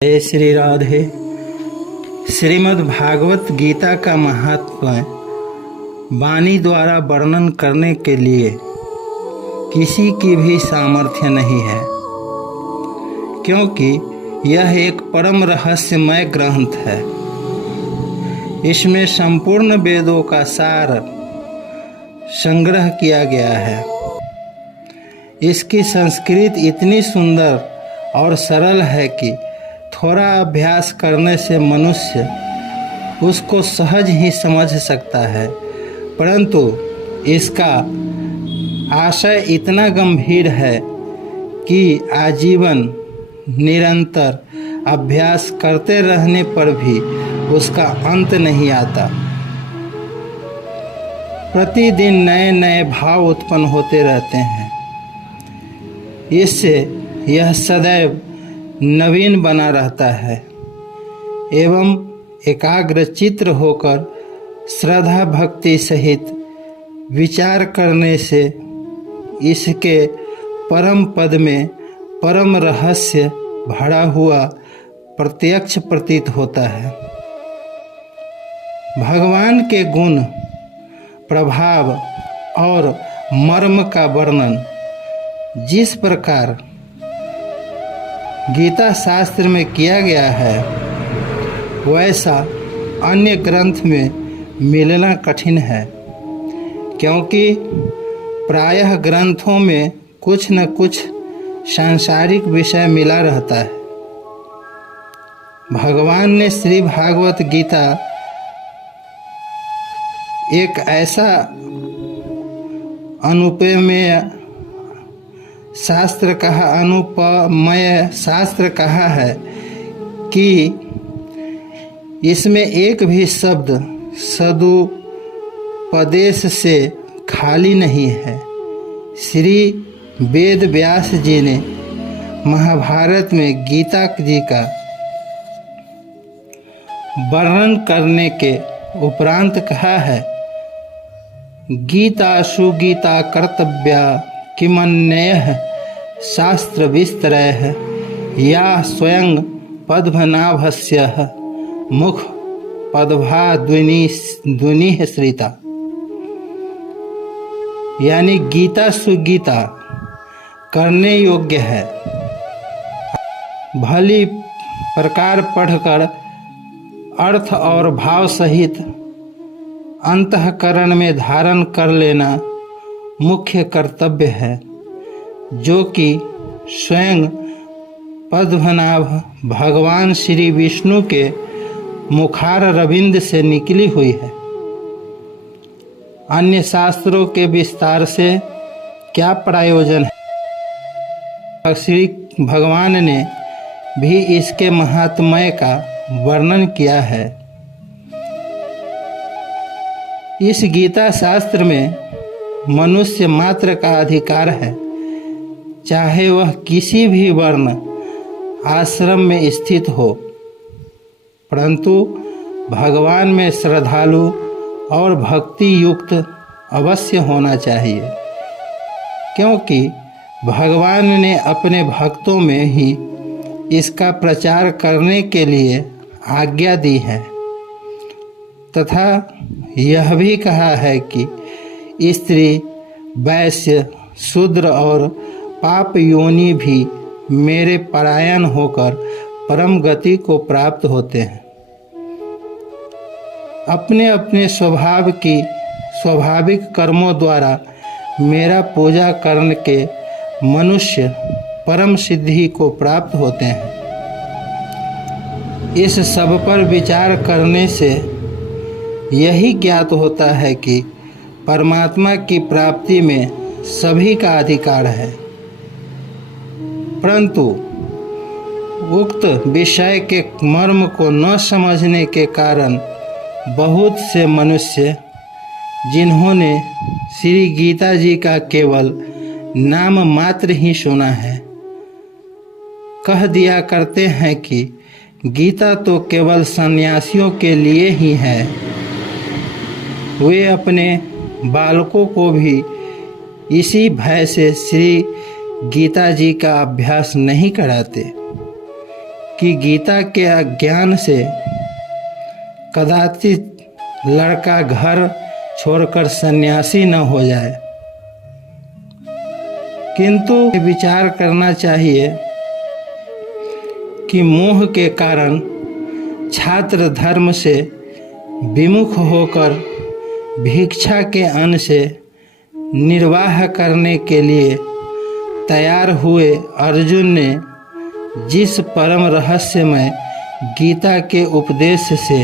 जय श्री राधे। श्रीमद् भागवत गीता का महात्म्य वाणी द्वारा वर्णन करने के लिए किसी की भी सामर्थ्य नहीं है, क्योंकि यह एक परम रहस्यमय ग्रंथ है। इसमें संपूर्ण वेदों का सार संग्रह किया गया है। इसकी संस्कृत इतनी सुंदर और सरल है कि थोड़ा अभ्यास करने से मनुष्य उसको सहज ही समझ सकता है, परंतु इसका आशय इतना गंभीर है कि आजीवन निरंतर अभ्यास करते रहने पर भी उसका अंत नहीं आता। प्रतिदिन नए नए भाव उत्पन्न होते रहते हैं। इससे यह सदैव नवीन बना रहता है एवं एकाग्र चित्त होकर श्रद्धा भक्ति सहित विचार करने से इसके परम पद में परम रहस्य भरा हुआ प्रत्यक्ष प्रतीत होता है। भगवान के गुण, प्रभाव और मर्म का वर्णन जिस प्रकार गीता शास्त्र में किया गया है, वैसा अन्य ग्रंथ में मिलना कठिन है, क्योंकि प्रायः ग्रंथों में कुछ न कुछ सांसारिक विषय मिला रहता है। भगवान ने श्री भागवत गीता एक ऐसा अनुपमेय शास्त्र कहा, अनुपमय शास्त्र कहा है कि इसमें एक भी शब्द सदुपदेश से खाली नहीं है। श्री वेद व्यास जी ने महाभारत में गीता जी का वर्णन करने के उपरांत कहा है, गीता सुगीता कर्तव्या किमन्यः शास्त्र विस्तरैः या स्वयं पद्मनाभस्य मुख पद्भा द्विनीः श्रिता। यानी गीता सुगीता करने योग्य है। भली प्रकार पढ़कर अर्थ और भाव सहित अंतःकरण में धारण कर लेना मुख्य कर्तव्य है, जो कि स्वयं पद्मनाभ भगवान श्री विष्णु के मुखार रविंद से निकली हुई है। अन्य शास्त्रों के विस्तार से क्या प्रयोजन है। श्री भगवान ने भी इसके महात्म्य का वर्णन किया है। इस गीता शास्त्र में मनुष्य मात्र का अधिकार है, चाहे वह किसी भी वर्ण आश्रम में स्थित हो, परंतु भगवान में श्रद्धालु और भक्ति युक्त अवश्य होना चाहिए, क्योंकि भगवान ने अपने भक्तों में ही इसका प्रचार करने के लिए आज्ञा दी है, तथा यह भी कहा है कि स्त्री, वैश्य, शूद्र और पाप योनि भी मेरे परायण होकर परम गति को प्राप्त होते हैं। अपने अपने स्वभाव की स्वाभाविक कर्मों द्वारा मेरा पूजा करने के मनुष्य परम सिद्धि को प्राप्त होते हैं। इस सब पर विचार करने से यही ज्ञात होता है कि परमात्मा की प्राप्ति में सभी का अधिकार है, परंतु उक्त विषय के मर्म को न समझने के कारण बहुत से मनुष्य, जिन्होंने श्री गीता जी का केवल नाम मात्र ही सुना है, कह दिया करते हैं कि गीता तो केवल सन्यासियों के लिए ही है। वे अपने बालकों को भी इसी भय से श्री गीता जी का अभ्यास नहीं कराते। कि गीता के अज्ञान से कदाचित लड़का घर छोड़कर सन्यासी न हो जाए, किंतु विचार करना चाहिए कि मोह के कारण छात्र धर्म से विमुख होकर भिक्षा के अन्न से निर्वाह करने के लिए तैयार हुए अर्जुन ने जिस परम रहस्यमय गीता के उपदेश से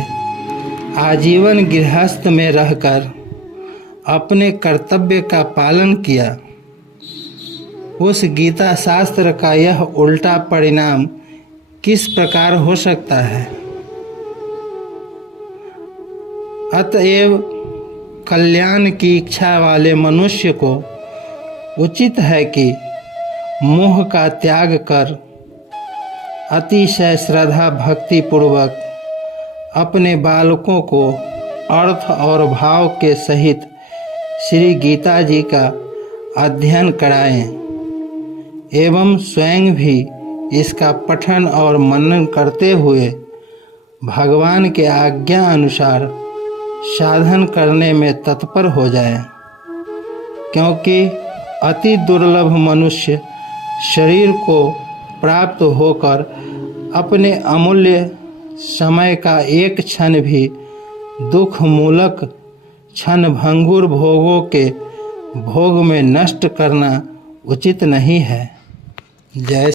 आजीवन गृहस्थ में रहकर अपने कर्तव्य का पालन किया, उस गीता शास्त्र का यह उल्टा परिणाम किस प्रकार हो सकता है। अतएव कल्याण की इच्छा वाले मनुष्य को उचित है कि मोह का त्याग कर अतिशय श्रद्धा भक्ति पूर्वक अपने बालकों को अर्थ और भाव के सहित श्री गीता जी का अध्ययन कराएं एवं स्वयं भी इसका पठन और मनन करते हुए भगवान के आज्ञा अनुसार साधन करने में तत्पर हो जाएं, क्योंकि अति दुर्लभ मनुष्य शरीर को प्राप्त होकर अपने अमूल्य समय का एक क्षण भी दुख मूलक क्षण भंगुर भोगों के भोग में नष्ट करना उचित नहीं है। जय